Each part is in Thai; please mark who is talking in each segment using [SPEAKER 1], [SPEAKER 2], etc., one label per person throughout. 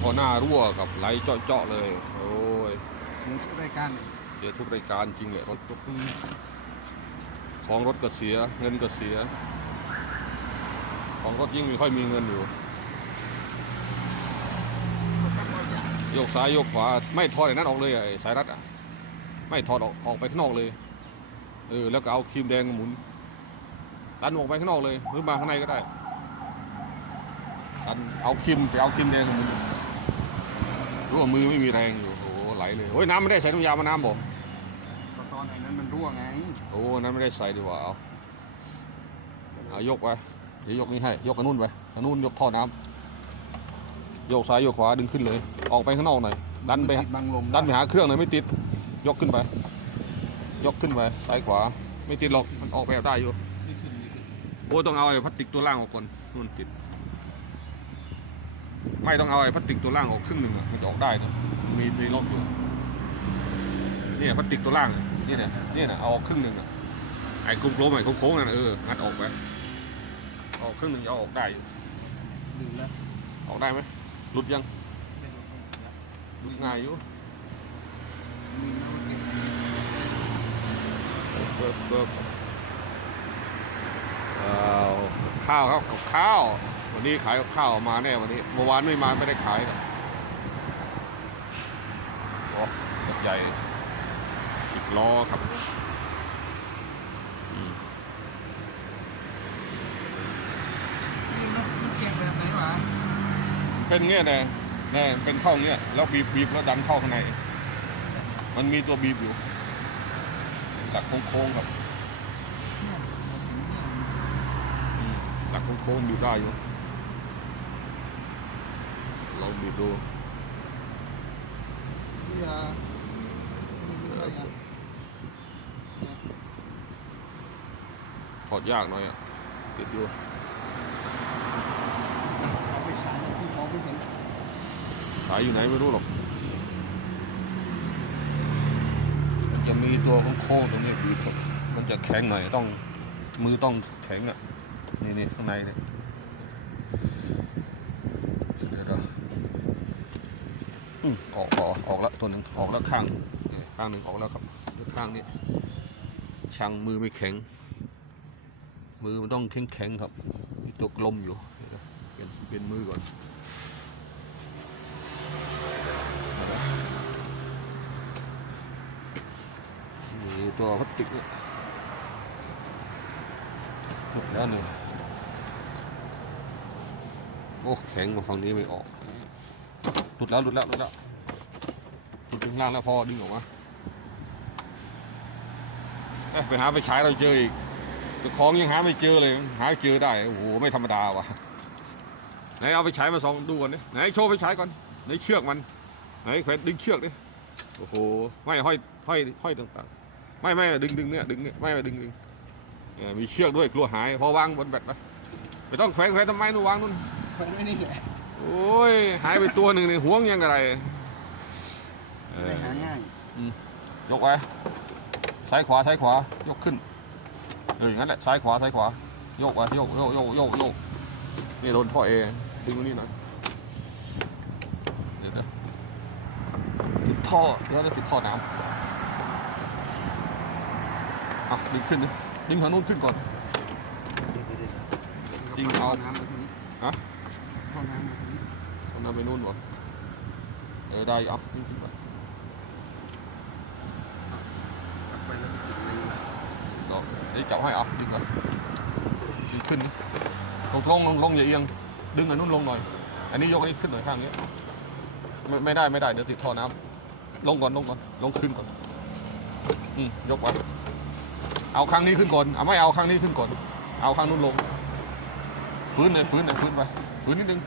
[SPEAKER 1] คอหน้ารั่วกับไหลเจาะๆเลย โอ้ย
[SPEAKER 2] เสียทุกรายการ
[SPEAKER 1] เสียทุกรายการจริงเลยร
[SPEAKER 2] สิ
[SPEAKER 1] ถ
[SPEAKER 2] บกว่าปี
[SPEAKER 1] ของรถก็เสีย เงินก็เสีย ของรถยิ่งไม่ค่อยมีเงินอยู่
[SPEAKER 2] ก็ตั้งว่าจะ
[SPEAKER 1] โยกซ้ายโยกขวาไม่ถอดไอ้นั้นออกเลยไอ้สายรัดอะไม่ถอดออกออกไปข้างนอกเลยเออแล้วก็เอาครีมแดงหมุนดันออกไปข้างนอกเลยหรือมาข้างในก็ได้ดันเอาครีมไปเอาครีมแดงหมุน รู้ว่ามือไม่มีแรงอยู่โอ้โหไหลเลยโอ้ยน้ำไม่ได้ใส่น้ำยามาน้ำบอก
[SPEAKER 2] ก็ตอนไอ้นั้นมันรั่วไง
[SPEAKER 1] โอ้นั้นไม่ได้ใส่ดีกว่าเอาเอายกไปเดี๋ยวยกนี่ให้ยกกันนู่นไปกันนู่นยกท่อน้ำโยกซ้ายโยกขวาดึงขึ้นเลย ออกไปข้างนอกหน่อยดันไป
[SPEAKER 2] ติดบังลม
[SPEAKER 1] ดันไปหาเครื่องหน่อยไม่ติด ยกขึ้นไป ยกขึ้นไปซ้ายขวา ไม่ติดหรอกมันออกแบบได้อยู่โอ้ต้องเอาไอ้พลาสติกตัวล่างออกก่อนนู่นติด ไม่ต้องเอาไอ้พลาสติกตัวล่างออกครึ่งหนึ่งอะมันจะออกได้นะมีมีล็อกอยู่เนี่ยพลาสติกตัวล่างเนี่ยเนี่ยเนี่ยนะเอาออกครึ่งหนึ่งอะไอ้กลมๆไอ้โค้งๆนั่นน่ะเอองัดออกไปออกครึ่งหนึ่งจะเอาออกได้อยู่
[SPEAKER 2] ลืมแล้ว
[SPEAKER 1] ออกได้ไหมหลุดยัง
[SPEAKER 2] ไม่รู้ต้องแล้ว
[SPEAKER 1] หลุดง่ายอยู่
[SPEAKER 2] มีน้ำเก็บ
[SPEAKER 1] เฟิร์ฟเฟิร์ฟเอาข้าวครับกับข้าว วันนี้ขายกับข้าวมาแน่วันนี้ เมื่อวานไม่มาไม่ได้ขายหรอกโอ้รถใหญ่สิบล้อครับอืม
[SPEAKER 2] นี่มันมันเก็บแบบไหนวะ
[SPEAKER 1] เป็นเงี้ยนะแน่เป็นเข้าเงี้ย แล้วบีบบีบแล้วดันเข้าข้างใน มันมีตัวบีบอยู่หลักโค้งๆครับอืมหลักโค้งๆบีบได้อยู่ ลองบีบดู
[SPEAKER 2] นี่อะนี่ไม่ใช่อะ
[SPEAKER 1] ถอดยากหน่อยอะติดอยู่
[SPEAKER 2] เอาไปใช้ที่มองไม่เห็น
[SPEAKER 1] สายอยู่ไหนไม่รู้หรอกมันจะมีตัวโค้งๆตรงนี้บีบครับมันจะแข็งหน่อยต้องมือต้องแข็งอะนี่นี่ข้างในเนี่ยเดี๋ยวเดี๋ยว ออกออกออกแล้วตัวหนึ่งออกแล้วข้างข้างหนึ่งออกแล้วครับเดี๋ยวข้างนี้ช่างมือไม่แข็ง มือมันต้องแข็งแข็งครับมีตัวกลมอยู่เปลี่ยนเปลี่ยนมือก่อนมีตัวพลาสติกเนี่ยหมดแล้วหนึ่งโอ้แข็งกว่าฝั่งนี้ไม่ออก หลุดแล้วหลุดแล้วหลุดแล้วหลุดถึงล่างแล้วพอดึงออกมาไปหาไปฉายเราเจออีกเจ้าของยังหาไม่เจอเลย หาเจอได้โอ้โหไม่ธรรมดาว่ะไหนเอาไปฉายมาสองดูก่อนดิไหนโชว์ไปฉายก่อนไหนเชือกมันไหนแขวนดึงเชือกดิโอ้โหไม่ห้อยห้อยห้อยต่างๆ ไม่ไม่ดึงดึงเนี่ยดึงเนี่ยไม่ไม่ดึงดึงมีเชือกด้วยกลัวหาย พอวางบนแบตไปไม่ต้องแขวนแขวนทำไมนู่นวางนู่น
[SPEAKER 2] แขวนไว้นี่แหละ
[SPEAKER 1] โอ้ย หายไปตัวหนึ่งเนี่ยห่วงยังไงเอ
[SPEAKER 2] จะได้
[SPEAKER 1] อ
[SPEAKER 2] หาง่าย
[SPEAKER 1] ยกไว้ซ้ายขวาซ้ายขวายกขึ้นเอออย่างนั้นแหละซ้ายขวาซ้ายขวายกไว้โยกโยกโยกโยกโยกนี่โดนท่อเอดึงตรงนี้หน่อยเดี๋ยวนะติดท่อเดี๋ยวจะติดท่อน้ำอะดึงขึ้นดิดึงทางนู้นขึ้นก่อนจริงเอา
[SPEAKER 2] น้ำแบบนี้
[SPEAKER 1] ฮะ
[SPEAKER 2] ท่อน้ำ แบบนี้
[SPEAKER 1] เอาน้ำไปนู่นก่อนเออได้อยู่เอาดึงขึ้นก่อน
[SPEAKER 2] ตักไปแล้วจิบเลย
[SPEAKER 1] เดี๋ยวเดี๋ยวจับให้เอาดึงก่อนดึงขึ้นลงลงลงลงอย่าเอียง ดึงอันนู้นลงหน่อย อันนี้ยกอันนี้ขึ้นหน่อยข้างนี้ไม่ไม่ได้ไม่ได้เดี๋ยวติดท่อน้ำลงก่อนลงก่อนลงขึ้นก่อนอืมยกไปเอาข้างนี้ขึ้นก่อนเอาไม่เอาข้างนี้ขึ้นก่อน เอาข้างนู้นลงฟื้นเลยฟื้นเลยฟื้นไปฟื้นนิดนึง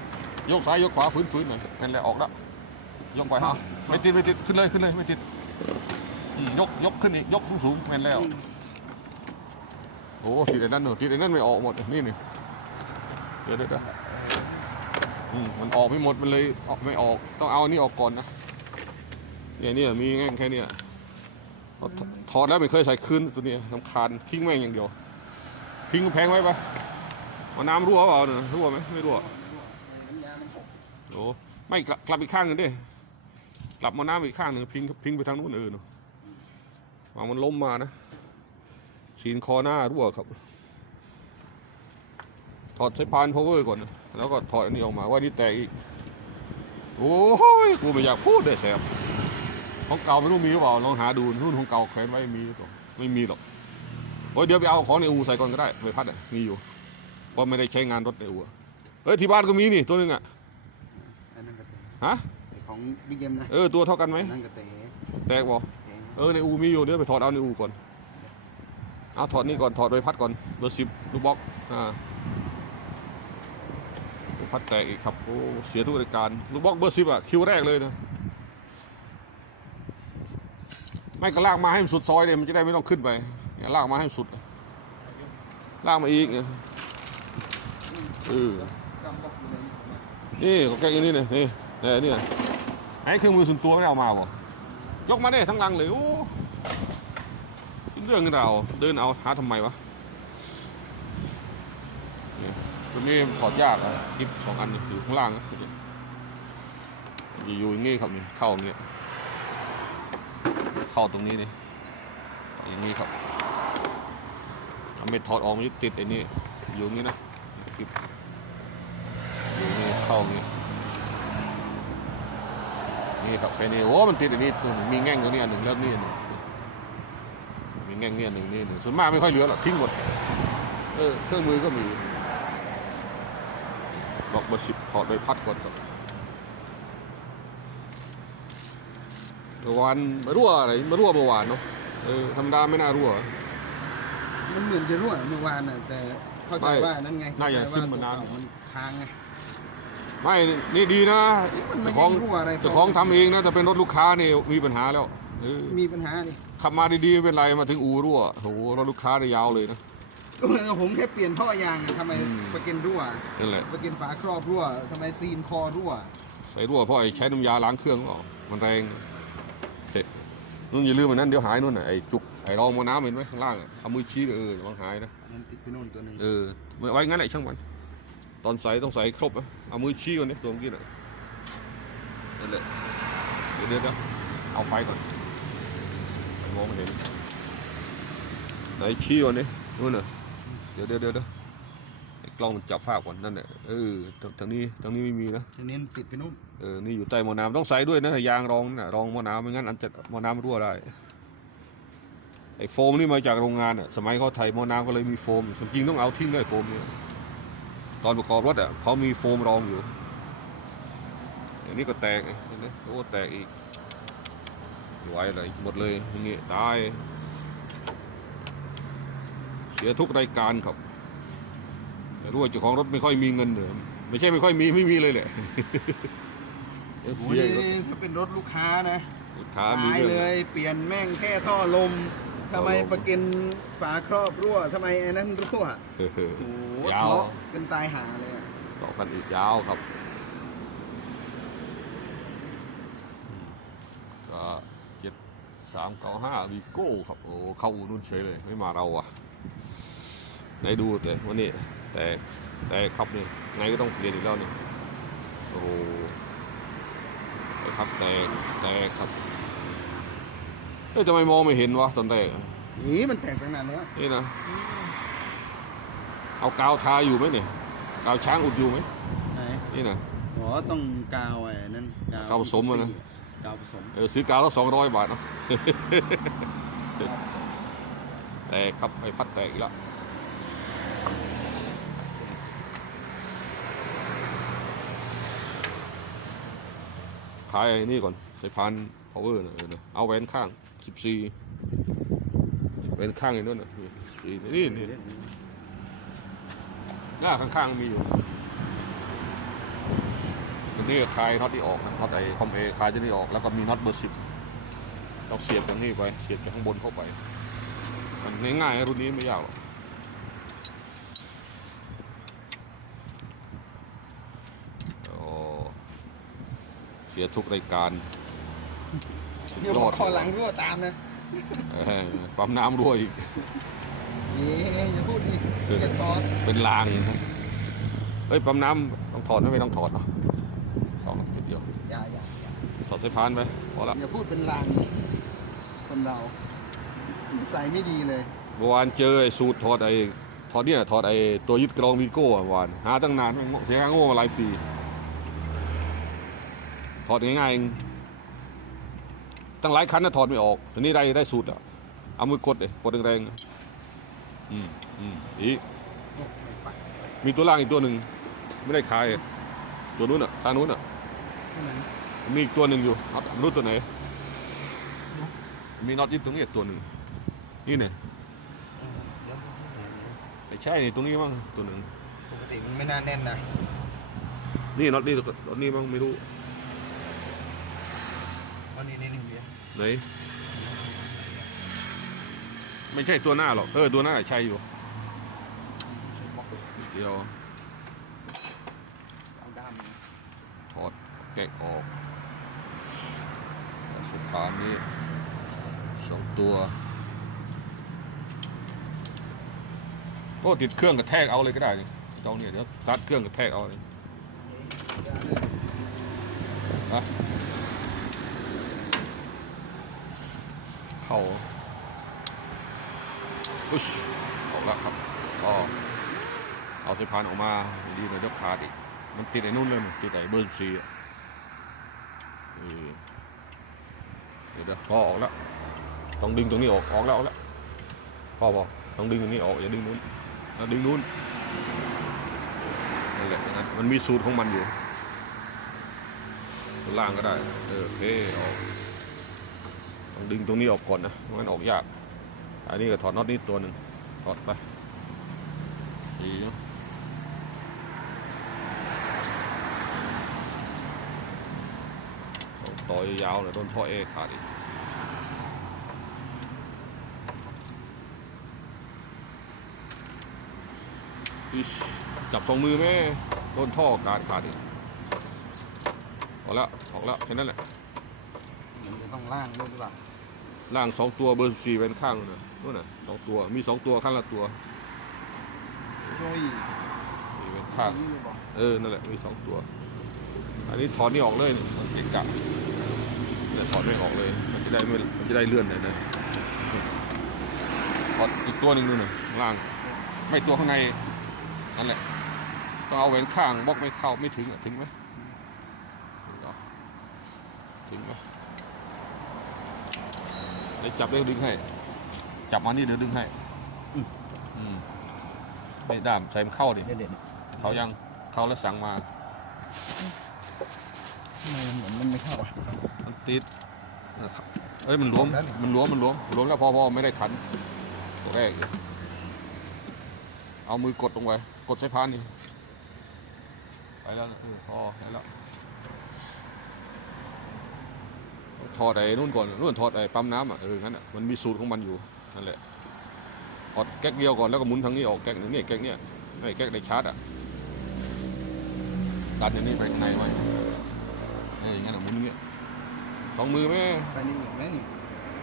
[SPEAKER 1] ยกซ้ายยกขวาฟื้นฟื้นหน่อยนั่นแหละออกแล้วยกไปฮะไม่ติดไม่ติดขึ้นเลยขึ้นเลยไม่ติดอืมยกยกขึ้นอีกยกสูงสูงๆนั่นแล้วโอ้ติดไอ้นั่นเนอะติดไอ้นั่นไม่ออกหมดนี่นี่เดี๋ยวเดี๋ยวเดี๋ยวอืมมันออกไม่หมดมันเลยออกไม่ออกต้องเอาอันนี้ออกก่อนนะเนี่ยเนี่ยมีแง่งแค่เนี้ยเพราะถถอดแล้วไม่เคยใส่คืนตัวเนี้ยสำคาญทิ้งแม่งอย่างเดียวทิ้งกำแพงไว้ปะเอาน้ำรั่วเปล่าเนี่ยรั่วไหมไม่รั่ว
[SPEAKER 2] น้ำยามันหก
[SPEAKER 1] โอ้ไม่กลับกลับอีกข้างหนึงดิกลับมาน้ำอีกข้างหนึ่งพิงพิงไปทางนู้นเออเนาะเอามันล้มมานะชีนคอหน้ารั่วครับ ถอดสายพาน power ก่อนนะแล้วก็ถอดอันนี้ออกมาว่านี่แตกอีก โอ้ยกูไม่อยากพูดเลยแสบของเก่าไม่รู้มีหรือเปล่าลองหาดูรุ่นของเก่าแขวนไว้มีหรือเปล่าไม่มีหรอกโอ้ยเดี๋ยวไปเอาของในอู่ใส่ก่อนก็ได้ใบพัดอะมีอยู่เพราะไม่ได้ใช้งานรถในอูอะเอ้ยที่บ้านก็มีนี่ตัวนึงอะ ฮะ
[SPEAKER 2] ไอ้ของบิ๊กเอ็มนะ
[SPEAKER 1] เออตัวเท่ากันไหม
[SPEAKER 2] อันนั้นก็เตะ
[SPEAKER 1] แตกบ่
[SPEAKER 2] เตะ
[SPEAKER 1] เออในอูมีอยู่เดี๋ยวไปถอดเอาในอูก่อนเอาถอดนี่ก่อนถอดใบพัดก่อนเบอร์สิบลูกบล็อกอ่าใบพัดแตกอีกครับโอ้เสียทุกรายการลูกบล็อกเบอร์สิบอะคิวแรกเลยนะไม่ก็ลากมาให้มันสุดซอยเลยมันจะได้ไม่ต้องขึ้นไปเนี่ยลากมาให้มันสุดลากมาอีกเนี่ยเออ
[SPEAKER 2] กำบอกอยู่ในนี้นะ
[SPEAKER 1] นี่ของแกอย่างนี้เนี่ยนี่ เนี่ยเนี่ยไอ้เครื่องมือส่วนตัวไม่เอามาบ่ยกมาได้ทั้งลังเลยโอ้เรื่องกันเราเดินเอาหาทำไมวะตัวนี้ถอดยากอะคลิปสองอันอยู่ข้างล่างนะอยู่อย่างงี้ครับนี่เข้าอย่างเงี้เข้าตรงนี้นี่อย่างนี้ครับเอาเม็ดถอดออกมันติดไอ้นี่อยู่อย่างนี้นะคลิปอยู่นี่เข้าอย่างนี้ย นี่ครับแค่นี้โอ้มันติดอันนี้ตัวหนึ่งมีแง่งตัวนี้อันหนึ่งแล้วนี่อันหนึ่งมีแง่งนี่อันหนึ่งนี่อันหนึ่งส่วนมากไม่ค่อยเหลือหรอกทิ้งหมดเออเครื่องมือก็มีบอกเบอร์สิบถอดใบพัดก่อนครับเมื่อวานมารั่วอะไรมารั่วเมื่อวานเนาะเออธรรมดาไม่น่ารั่ว
[SPEAKER 2] มันเหมือนจะรั่วเมื่อวานน่ะแต่เข้าใจ
[SPEAKER 1] ไม่
[SPEAKER 2] ว่านั่นไง
[SPEAKER 1] น่าจะ
[SPEAKER 2] เข้
[SPEAKER 1] ขึ้น
[SPEAKER 2] ใจ
[SPEAKER 1] มา
[SPEAKER 2] ว่
[SPEAKER 1] นาน
[SPEAKER 2] ตัวเก่มันค้างไง
[SPEAKER 1] ไม่นี่ดีนะ
[SPEAKER 2] มันไม่
[SPEAKER 1] เจ้าของ
[SPEAKER 2] รั่วอะไร
[SPEAKER 1] เจ้าของทำเองนะแต่เป็นรถลูกค้านี่มีปัญหาแล้วเออ
[SPEAKER 2] มีปัญหาดิ
[SPEAKER 1] ขับมาดีๆไม่เป็นไรมาถึงอู่รั่วโอ้โหรถลูกค้าได้ยาวเลยนะ
[SPEAKER 2] ก็เหมือนกับผมแค่เปลี่ยนท่อยางทำไม
[SPEAKER 1] อืม
[SPEAKER 2] ประเก็นรั่ว
[SPEAKER 1] นั่นแหละ
[SPEAKER 2] ประเก็นฝาครอบรั่วทำไมซีนคอรั่ว
[SPEAKER 1] ใส่รั่วเพราะไอ้ใช้น้ำยาล้างเครื่องหรอมันแรงเฮ้ยนุ่นอย่าลืมมันนั้นเดี๋ยวหายนู่นน่ะไอ้จุกไอ้รองมอน้ำเห็นไหมข้างล่างอะเอามือชี้เออระวังหายนะ
[SPEAKER 2] นั่นติดไปนู่นตัวหนึง
[SPEAKER 1] เออไว้งั้นแหละช่างมัน ตอนใส่ต้องใส่ครบนะเอามือชี้ก่อนนี่ตัวเมื่อกี้น่ะนั่นแหละเดี๋ยวเดี๋ยวเดี๋ยวเอาไฟก่อนมองไม่เห็นไหนชี้ก่อนนี่นู่นน่ะเดี๋ยวเดี๋ยวเดี๋ยวเดี๋ยวไอ้กล้องมันจับภาพก่อนนั่นแหละเออทางทางนี้ทางนี้ไม่มีนะ
[SPEAKER 2] ทีนี้ติดไปนู่น
[SPEAKER 1] เออนี่อยู่ใต้หมอน้ำต้องใส่ด้วยนะยางรองนะรองหมอน้ำไม่งั้นอันจะหมอน้ำรั่วได้ไอ้โฟมนี่มาจากโรงงานอะสมัยเขาไทยหมอน้ำก็เลยมีโฟมจริงๆต้องเอาทิ้งด้วยโฟมเนี่ย ตอนประกอบรถอะเขามีโฟมรองอยู่อันนี้ก็แตกไงเห็นไหมโอ้แตกอีกไม่ไหวเลยหมดเลยอย่างงี้ตายเสียทุกรายการครับแต่รู้ว่าเจ้าของรถไม่ค่อยมีเงินเลยไม่ใช่ไม่ค่อยมีไม่มีเลยแหละ
[SPEAKER 2] โอ้โห
[SPEAKER 1] เสียอีก
[SPEAKER 2] นี่ถ้าเป็นรถลูกค้านะ
[SPEAKER 1] ลูกค้ามี
[SPEAKER 2] ตาย
[SPEAKER 1] เรื่อง
[SPEAKER 2] เลยเปลี่ยนแม่งแค่ท่อลม ทำไมประก็นฝาครอบรั่วทำไมไอ้นั่นรั่วโอ้โห
[SPEAKER 1] ยาว
[SPEAKER 2] เลาะกันตายหาเลยอะ
[SPEAKER 1] ต่อกันอีกยาวครับก็เจ็ดสามเก้าห้าวีโก้ครับ โอ้เข้าอูนุ่นเฉยเลย ไม่มาเราอะไหนดูแต่วันนี้ แต่แต่ครับนี่ไงก็ต้องเปลี่ยนอีกแล้วนี่ โอ้โหแต่ครับแต่แต่ครับ เอ้ยทำไมมองไม่เห็นวะตอนแรกอะ
[SPEAKER 2] นี่มันแตกตั้งนานแล้ว
[SPEAKER 1] นี่นะ เอากาวทาอยู่ไหมเนี่ยกาวช้างอุดอยู่ไหม
[SPEAKER 2] ไหน
[SPEAKER 1] นี่นะ
[SPEAKER 2] อ๋อต้องกาวไอ้นั่น
[SPEAKER 1] กาวผสมอะนะ
[SPEAKER 2] กาวผสม
[SPEAKER 1] เออซื้อกาวละสองร้อยบาทเนาะ แตกครับไอ้พัดแตกอีกแล้วขายไอ้นี่ก่อนสายพาน power นะเออนะเอาแหวนข้าง 14แหวนข้างอีกนู่นนะนี่นี่นี่หน้าข้างๆมีอยู่ตัวนี้ก็คลายน็อตที่ออกนะน็อตไอ้คอมเอคลายตัวนี้ออกแล้วก็มีน็อตเบอร์สิบเราเสียบจากนี่ไปเสียบจากข้างบนเข้าไปมันง่ายๆนะรุ่นนี้ไม่ยากหรอกโอ้เสียทุกรายการ
[SPEAKER 2] เดี๋ยวบอกคอหลังรั่วตามนะ
[SPEAKER 1] เออปั๊มน้ำรั่วอีก
[SPEAKER 2] นี่อย่าพูดนี่อย่าตอด
[SPEAKER 1] เป็นลางนะเฮ้ย ปั๊มน้ำต้องถอดไหมไม่ต้องถอดเนาะสองจุดเดียวถอดสายพานไปพอละ
[SPEAKER 2] อย่าพูดเป็นลางคนเรานิสัยไม่ดีเลย
[SPEAKER 1] เมื่อวานเจอไอ้สูตรถอดไอ้ถอดเนี่ยถอดไอ้ตัวยึดกรองวีโก้อะเมื่อวานหาตั้งนานไม่งเสียค่าโง่มาหลายปีถอดง่ายๆเอง ตั้งหลายคันนะถอดไม่ออกทีนี้ได้ได้สูตรอะเอามือกดเลยกดแรงๆอืมอืมอีก
[SPEAKER 2] โอ้ไม่ไป
[SPEAKER 1] มีตัวล่างอีกตัวหนึ่งไม่ได้ขายตัวนู้นอะทางนู้นอะ
[SPEAKER 2] เท่านั้น
[SPEAKER 1] มีอีกตัวหนึ่งอยู่ครับรู้ตัวไหน มีน็อตยึดตรงนี้ตัวหนึ่งนี่เนี่ย
[SPEAKER 2] เออเดี๋ยว
[SPEAKER 1] ไม่ใช่นี่ตรงนี้มั้งตัวหนึ่ง
[SPEAKER 2] ปกติมันไม่น่าแน่นนะ
[SPEAKER 1] นี่น็อตนี่ตัวน็อตนี่มั้งไม่รู้
[SPEAKER 2] เอา นี่นี่นี่เบียร์
[SPEAKER 1] ไหนไม่ใช่ตัวหน้าหรอก เออ ตัวหน้าใช่อยู่ เดี๋ยว
[SPEAKER 2] เอาด้าม
[SPEAKER 1] ถอดแกะออกสุดท้ายนี้สองตัว โอ้ติดเครื่องกระแทกเอาเลยก็ได้นี่ตรงนี้เดี๋ยวสตาร์ทเครื่องกระแทกเอาเลย
[SPEAKER 2] อย่าเลย
[SPEAKER 1] นะ ข้าอุ๊ยออกแล้วครับก็เอาสายพานออกมาดีหน่อยเดี๋ยวขาดอีก มันติดไอ้นู่นเลยมันติดไอ้เบอร์สี่อะเดี๋ยวเดี๋ยวพอออกแล้ว ต้องดึงตรงนี้ออกออกแล้วออกแล้วพอพอต้องดึงตรงนี้ออกอย่าดึงนู้นแล้วดึงนู้นนั่นแหละนั้นมันมีสูตรของมันอยู่ล่างก็ได้เออโอเคออก ดึงตรงนี้ออกก่อนนะไม่งั้นออกยาก อันนี้ก็ถอดน็อตนี้ตัวหนึ่งถอดไปสี่เนาะต่อยาวเลยโดนท่อเอขาดอีกจับสองมือแม่โดนท่อการขาดอีกออกแล้วออกแล้วแค่นั้นแหละ
[SPEAKER 2] มันจะต้องล่างด้วยหรือเปล่า
[SPEAKER 1] ล่างสองตัวเบอร์สี่เป็นข้างนู่นน่ะนู่นน่ะสองตัวมีสองตัวข้างละตัว
[SPEAKER 2] โอ้ย
[SPEAKER 1] นี่เป็นข้าง
[SPEAKER 2] นี่เลยบอก
[SPEAKER 1] เออ นั่นแหละ มีสองตัว อันนี้ถอดนี่ออกเลยนี่มันเกะกะเนี่ยถอดไม่ออกเลย มันจะได้ไม่มันจะได้เลื่อนเลยนะถอดอีกตัวหนึ่งนู่นน่ะข้างล่าง ไม่ตัวข้างใน นั่นแหละ ต้องเอาแหวนข้างบล็อกไม่เข้าไม่ถึงอะ ถึงไหมถึงเหรอถึงไหม เดี๋ยวจับเดี๋ยวดึงให้ จับมานี่เดี๋ยวดึงให้อืมไม่ด้ามใส่มันเข้าดิ
[SPEAKER 2] เดี๋ยวเด็ด
[SPEAKER 1] เขายังเขาแล้วสั่งมา
[SPEAKER 2] ทำไมมันเหมือนมันไม่เข้าอะ
[SPEAKER 1] มันติดนะครับเอ้ยมันหลวม
[SPEAKER 2] แล้วนี่
[SPEAKER 1] มันหลวมมันหลวมหลวมแล้วพอพอไม่ได้ขันตัวแรกเลยเอามือกดลงไปกดใช้พานนี่ไปแล้วนะเออพอไปแล้ว ถอดไอ้นู่นก่อนนู่นถอดไอ้ปั๊มน้ำอะเอองั้นอะมันมีสูตรของมันอยู่นั่นแหละถอดแก๊กเดียวก่อนแล้วก็หมุนทางนี้ออกแก๊กนึ่งนี่แก๊กเนี่ยไม่แก๊กได้ชาร์จอะดันอย่างนี้ไปข้างในไว้เอออย่างนั้นอะหมุนอย่างเงี้ยสองมือแม่
[SPEAKER 2] ไปนี่ไหมนี่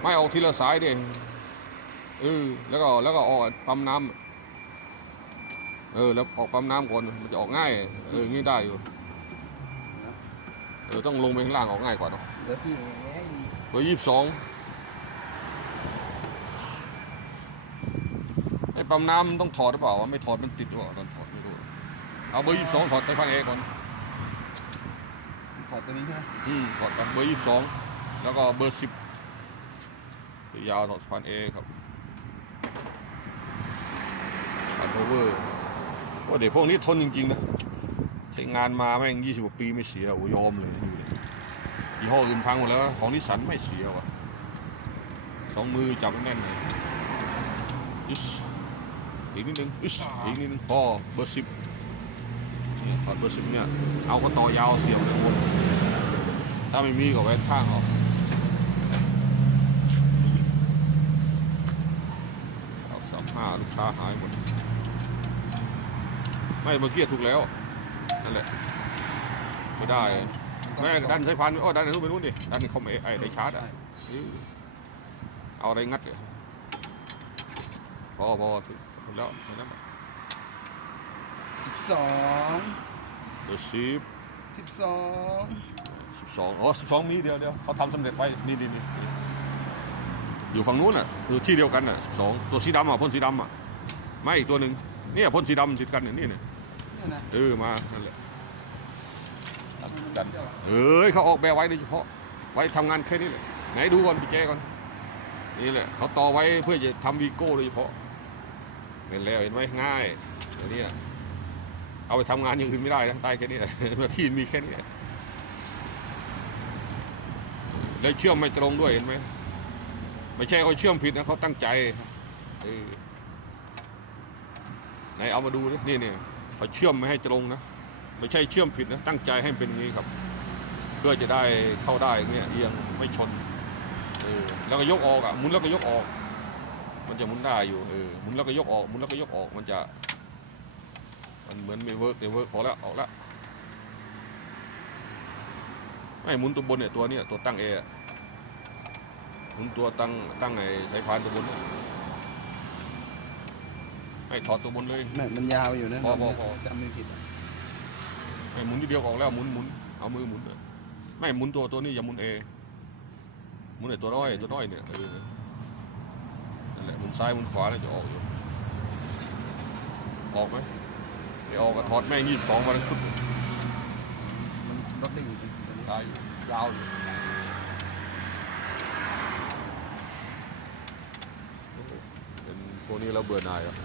[SPEAKER 1] ไม่ออกทีละสายเด้เออแล้วก็แล้วก็ออกปั๊มน้ำเออ แล้วออกปั๊มน้ำก่อนมันจะออกง่าย เอองี้ได้อยู่เออต้องลงไปข้างล่างออกง่ายกว่าเนาะ
[SPEAKER 2] เดี๋ยวพี่ เอ้ย
[SPEAKER 1] เบอร์ยี่สิบสองไอ้ปั๊มน้ำต้องถอดหรือเปล่าวะไม่ถอดมันติดหรือเปล่าตอนถอดไม่รู้เอาเบอร์ยี่สิบสองถอดใส่พันเอก่อน
[SPEAKER 2] ถอดตัวนี้ใช่ไหม
[SPEAKER 1] อืมถอดไปเบอร์ยี่สิบสองแล้วก็เบอร์สิบยาวถอดพันเอครับพันโอเวอร์ว่าเดี๋ยวพวกนี้ทนจริงๆนะใช้งานมาแม่งยี่สิบกว่าปีไม่เสียโอ้ยอมเลยดูดิยี่ ยี่ห้ออื่นพังหมดแล้วของนิสสันไม่เสียว่ะสองมือจับแน่นเลยอิชอีกนิดนึงอิชอีกนิดนึงพอเบอร์สิบเนี่ยถอดเบอร์สิบเนี่ยเอาก็ต่อยาวเสียบเลยหมถ้าไม่มีก็แว้นข้างเอาเอาสามห้าลูกค้าหายหมดไม่เมื่อกี้ถูกแล้วนั่นแหละไม่ได้ แม่ดันสายพันธุ์โอ้ดันไปนู้นไปนู้นดิดันเข้ามาไอ้ได้ชาร์จอะเออเอาอะไรงัดเลยพอพอถึงถึงแล้วแค่นั้นแหละ
[SPEAKER 2] สิบสอง
[SPEAKER 1] เบอร์สิบ
[SPEAKER 2] สิบสอง
[SPEAKER 1] สสิบสองอ๋อสิบสองมีเดียวเดียวเขาทำสำเร็จไว้นี่นี่นี่อยู่ฝั่งนู้นอะอยู่ที่เดียวกันอะสิบสองตัวสีดำอะพ่นสีดำอะไม่อีกตัวหนึ่งเนี่ยพ่นสีดำติดกันเนี่ยนี่เนี่ย
[SPEAKER 2] เนี่ยนะ
[SPEAKER 1] เออมานั่นแหละ
[SPEAKER 2] มัน
[SPEAKER 1] กัน
[SPEAKER 2] เจ้า
[SPEAKER 1] เอ้ยเขาออกแบบไว้โดยเฉพาะ ไว้ทำงานแค่นี้แหละไหนดูก่อนพี่แจก่อนนี่แหละเขาต่อไว้เพื่อจะทำวีโก้โดยเฉพาะเห็นแล้วเห็นไหมง่ายอันนี้เอาไปทำงานอย่างอื่นไม่ได้นะได้แค่นี้แหละที่มีแค่นี้แล้วเชื่อมไม่ตรงด้วยเห็นไหมไม่ใช่เขาเชื่อมผิดนะเขาตั้งใจไหนเอามาดูนี่เนี่ยเขาเชื่อมไม่ให้ตรงนะ ไม่ใช่เชื่อมผิดนะตั้งใจให้มันเป็นอย่างนี้ครับ เพื่อจะได้เข้าได้อย่างเงี้ยเอียงไม่ชนเออแล้วก็ยกออกอะหมุนแล้วก็ยกออก มันจะหมุนได้อยู่เออหมุนแล้วก็ยกออกหมุนแล้วก็ยกออกมันจะ มันเหมือนไม่เวิร์กแต่เวิร์กพอแล้วออกแล้วไม่หมุนตัวบนเนี่ยตัวเนี้ยตัวตั้งเอะหมุนตัวตั้งตั้งไอ้สายพานตัวบนเนี่ยให้ถอดตัวบนเลย
[SPEAKER 2] แม่มันยาวอยู่นะ
[SPEAKER 1] พอพอพอ
[SPEAKER 2] จำไม่ผิดอะ
[SPEAKER 1] ไม่ หมุนทีเดียวออกแล้วหมุนหมุนเอามือหมุนเลยไม่หมุนตัวตัวนี้อย่าหมุนเอหมุนไอ้ตัวน้อยตัวน้อยเนี่ยเออนั่นแหละหมุนซ้ายหมุนขวาแล้วจะออกอยู่ออกไหมไม่ออกก็ถอดแม่งยี่สิบสองมาแล้ว
[SPEAKER 2] มันลดได้อีกตัวนี้
[SPEAKER 1] ตายยาวอยู่เป็นพวกนี้เราเบื่อหน่ายแล้ว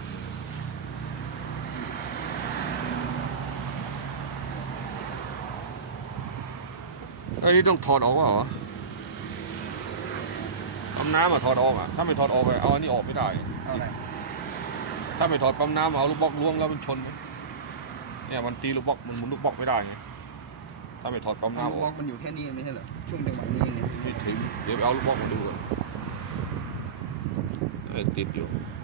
[SPEAKER 1] อ้นี่ต้องถอดออกเปล่าวะปั๊มน้ำอะถอดออกอะถ้าไม่ถอดออกไปเอาอันนี้ออกไม่ได้
[SPEAKER 2] เอาไหน
[SPEAKER 1] ถ้าไม่ถอดปั๊มน้ำเอาลูกบล็อกล้วงแล้วมันชนไหมเนี่ยมันตีลูกบล็อกมันหมุนลูกบล็อกไม่ได้ไง ถ้าไม่ถอดปั๊ม
[SPEAKER 2] เอา
[SPEAKER 1] น้ำ
[SPEAKER 2] ลู
[SPEAKER 1] อก
[SPEAKER 2] บล็
[SPEAKER 1] อ
[SPEAKER 2] อกกมันอยู่แค่นี้ไม่ใช่เหรอ ช่วงจังหวะนี้ไง
[SPEAKER 1] ไม่ถึง เดี๋ยวไปเอาลูกบล็อกมาดูก่อนเอ้ยติดอยู่
[SPEAKER 2] เ